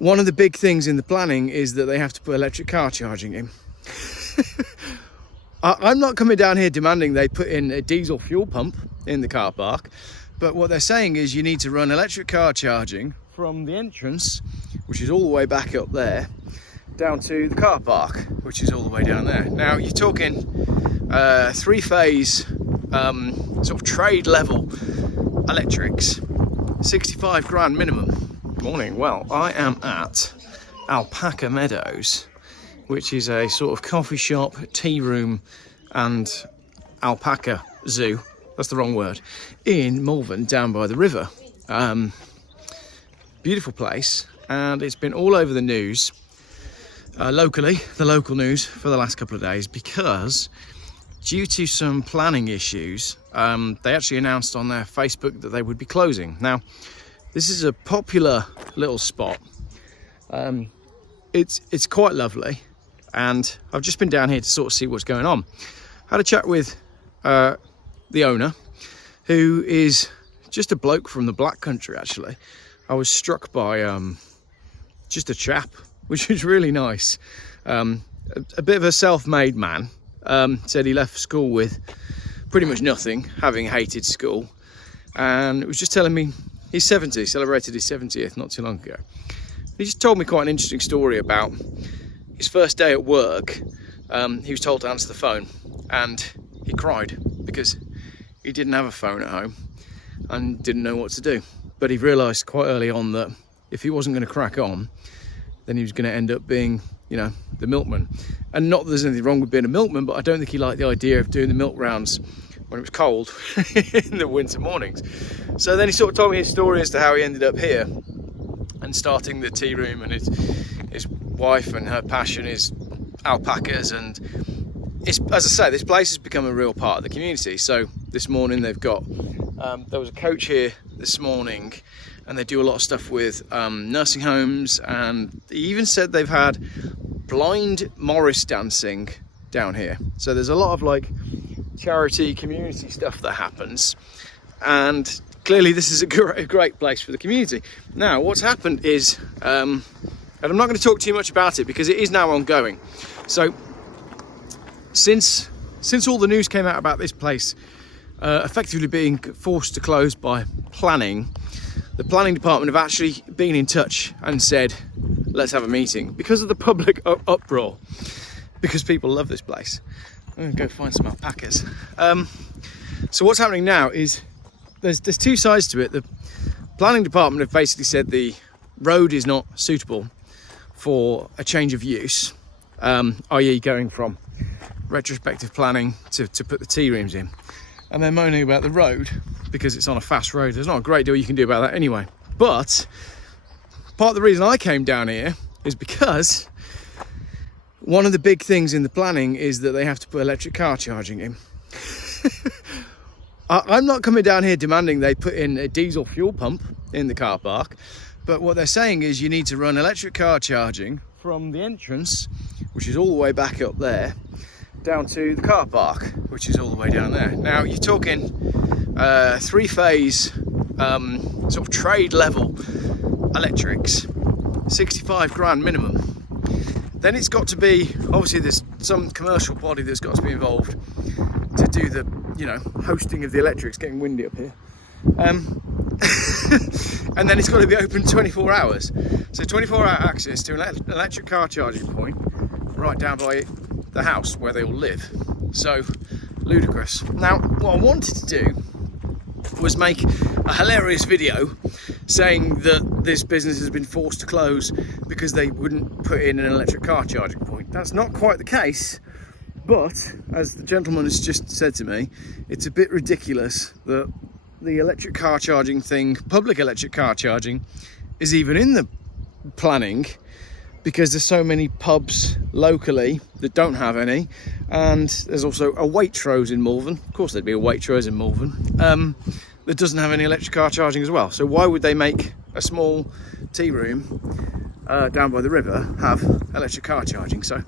One of the big things in the planning is that they have to put electric car charging in. I'm not coming down here demanding they put in a diesel fuel pump in the car park, but what they're saying is you need to run electric car charging from the entrance, which is all the way back up there, down to the car park, which is all the way down there. Now you're talking three-phase sort of trade level electrics, 65 grand minimum. Morning. Well, I am at Alpaca Meadows, which is a sort of coffee shop, tea room and alpaca zoo, that's the wrong word, in Malvern, down by the river. Beautiful place, and it's been all over the news locally, the local news, for the last couple of days, because due to some planning issues, they actually announced on their Facebook that they would be closing. Now, this is a popular little spot. It's quite lovely, and I've just been down here to sort of see what's going on. Had a chat with the owner, who is just a bloke from the Black Country. Actually, I was struck by just a chap, which is really nice. A bit of a self-made man. Said he left school with pretty much nothing, having hated school, and it was just telling me he's 70, celebrated his 70th not too long ago. He just told me quite an interesting story about his first day at work. He was told to answer the phone, and he cried because he didn't have a phone at home and didn't know what to do. But he realised quite early on that if he wasn't going to crack on, then he was going to end up being, you know, the milkman. And not that there's anything wrong with being a milkman, but I don't think he liked the idea of doing the milk rounds when it was cold in the winter mornings. So then he sort of told me his story as to how he ended up here and starting the tea room, and his wife and her passion is alpacas, and it's, as I say, this place has become a real part of the community. So this morning they've got there was a coach here this morning, and they do a lot of stuff with nursing homes, and he even said they've had blind Morris dancing down here. So there's a lot of like charity community stuff that happens, and clearly this is a great place for the community. Now what's happened is, and I'm not going to talk too much about it because it is now ongoing. So since all the news came out about this place effectively being forced to close by planning, the planning department have actually been in touch and said, let's have a meeting, because of the public uproar, because people love this place. I'm going to go find some alpacas. So what's happening now is there's two sides to it. The planning department have basically said the road is not suitable for a change of use, i.e. going from retrospective planning to put the tea rooms in. And they're moaning about the road because it's on a fast road. There's not a great deal you can do about that anyway. But part of the reason I came down here is because one of the big things in the planning is that they have to put electric car charging in. I'm not coming down here demanding they put in a diesel fuel pump in the car park, but what they're saying is you need to run electric car charging from the entrance, which is all the way back up there, down to the car park, which is all the way down there. Now you're talking three-phase sort of trade level electrics, 65 grand minimum. Then it's got to be, obviously there's some commercial body that's got to be involved to do the, you know, hosting of the electrics. Getting windy up here. And then it's got to be open 24 hours. So 24-hour access to an electric car charging point right down by the house where they all live. So ludicrous. Now what I wanted to do was make a hilarious video saying that this business has been forced to close because they wouldn't put in an electric car charging point. That's not quite the case, but as the gentleman has just said to me, it's a bit ridiculous that the electric car charging thing, public electric car charging, is even in the planning, because there's so many pubs locally that don't have any, and there's also a Waitrose in Malvern. Of course there'd be a Waitrose in Malvern that doesn't have any electric car charging as well. So why would they make a small tea room down by the river have electric car charging? So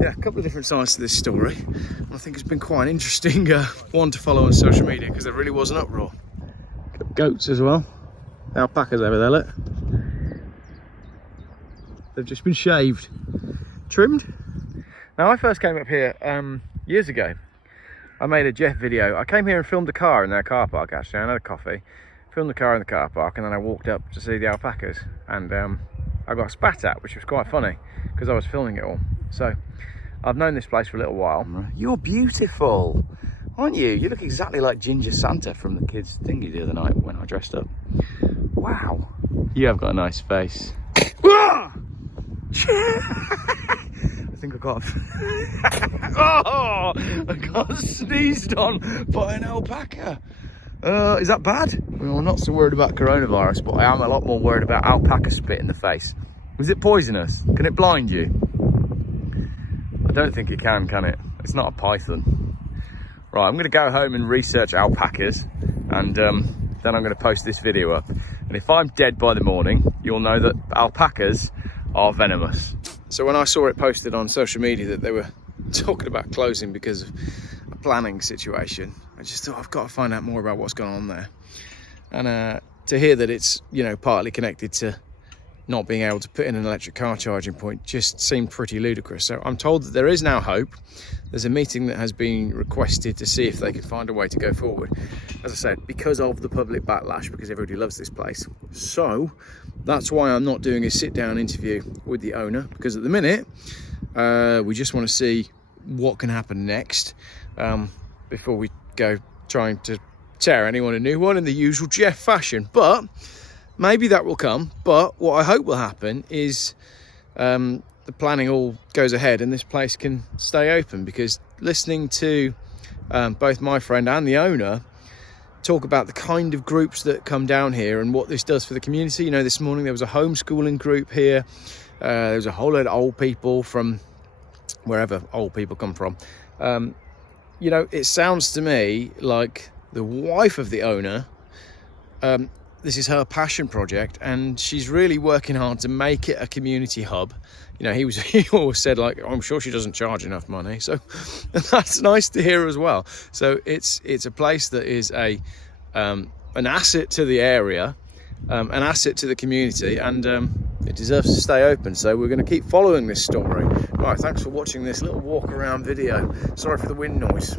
yeah, a couple of different sides to this story, and I think it's been quite an interesting one to follow on social media, because there really was an uproar. Goats as well, alpacas over there, look. They've just been shaved, trimmed. Now, I first came up here years ago. I made a Geoff video. I came here and filmed a car in their car park, actually. I had a coffee, filmed the car in the car park, and then I walked up to see the alpacas. And I got spat at, which was quite funny because I was filming it all. So I've known this place for a little while. You're beautiful, aren't you? You look exactly like Ginger Santa from the kids' thingy the other night when I dressed up. Wow, you have got a nice face. I think I got oh, I got sneezed on by an alpaca. Is that bad? Well, I'm not so worried about coronavirus, but I am a lot more worried about alpaca spit in the face. Was it poisonous? Can it blind you? I don't think it can it? It's not a python. Right, I'm going to go home and research alpacas, and then I'm going to post this video up. And if I'm dead by the morning, you'll know that alpacas are venomous. So when I saw it posted on social media that they were talking about closing because of a planning situation, I just thought, I've got to find out more about what's going on there. And to hear that it's, you know, partly connected to not being able to put in an electric car charging point just seemed pretty ludicrous. So I'm told that there is now hope. There's a meeting that has been requested to see if they can find a way to go forward. As I said, because of the public backlash, because everybody loves this place. So that's why I'm not doing a sit-down interview with the owner, because at the minute, we just want to see what can happen next before we go trying to tear anyone a new one in the usual Geoff fashion. But maybe that will come. But what I hope will happen is the planning all goes ahead and this place can stay open, because listening to both my friend and the owner talk about the kind of groups that come down here and what this does for the community. You know, this morning there was a homeschooling group here. There was a whole load of old people from wherever old people come from. You know, it sounds to me like the wife of the owner, this is her passion project, and she's really working hard to make it a community hub. You know, he always said, like, I'm sure she doesn't charge enough money, so that's nice to hear as well. So it's a place that is an asset to the area, an asset to the community, and it deserves to stay open. So we're going to keep following this story. Right, thanks for watching this little walk around video. Sorry for the wind noise.